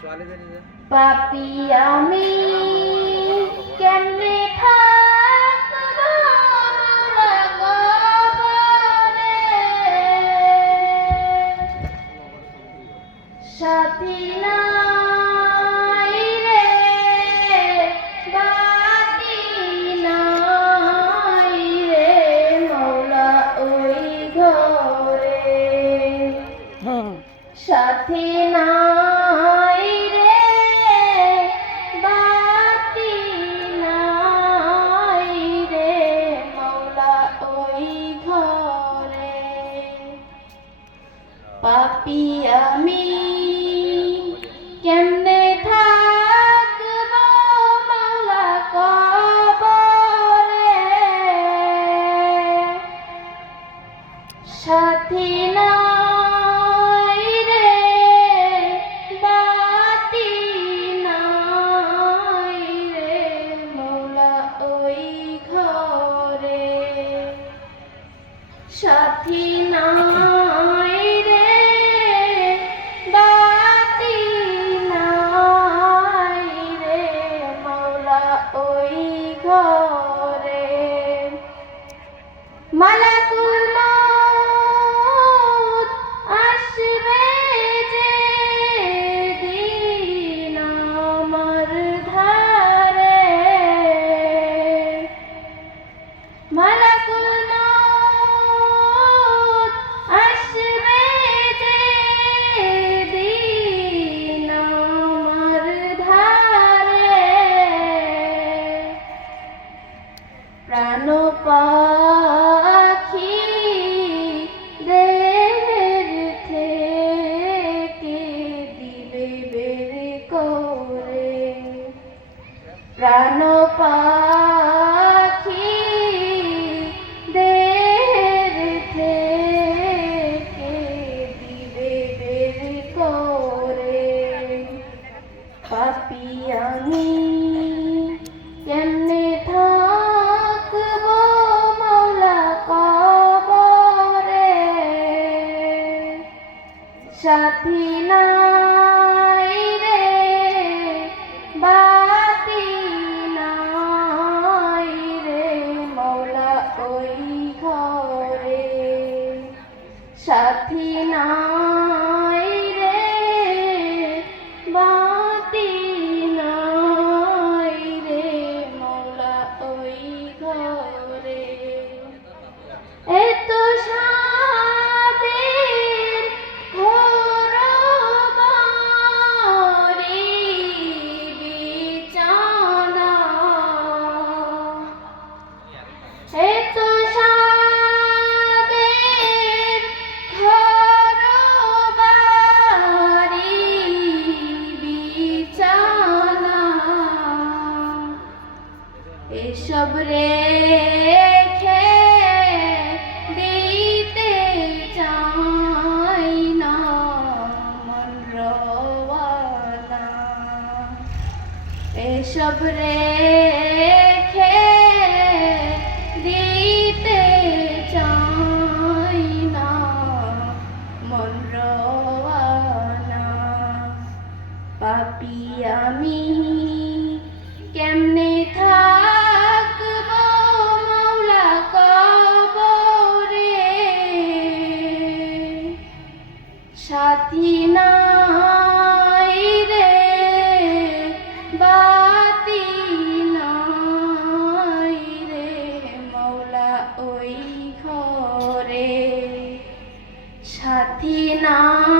পাপী আমি কেমনে থাকব মওলা কবরে, সাথী নাই রে বাতি নাই রে মওলা ওই ঘরে, সাথী নাই রে বাতি নাই রে মওলা ওই ঘরে। পাপী আমি কেমনে থাকব মওলা কবরে, সাথী নাই রে বাতি নাই রে মওলা ওই ঘরে, সাথী নাই রে বাতি নাই রে মওলা ওই ঘরে। মালাকুল মউত আসবে যেদিন আমার ধারে, মালাকুল মউত আসবে যেদিন আমার ধারে, প্রাণ পাখি দেহের থেকে দিবে বের করে, প্রাণ পাখি দেহের থেকে দিবে বের করে। পাপী আমি কেমনে থাকব মওলা কবরে, সাথী নাই রে বাতি নাই রে মওলা ওই ঘরে, সাথী নাই রে বাতি নাই রে মওলা ওই ঘরে। এত সাদের ঘোর বাড়ি বিছানা, এত সাদের ঘোর বাড়ি বিছানা, এসব রেখে দিতে চাই না মন রওয়ানা, এসব রেখে দিতে চাই না মন রওয়ানা। পাপী আমি কেমনে থাকব মওলা কবরে, সাথী নাই রে বাতি নাই রে মওলা ওই ঘরে, সাথী নাই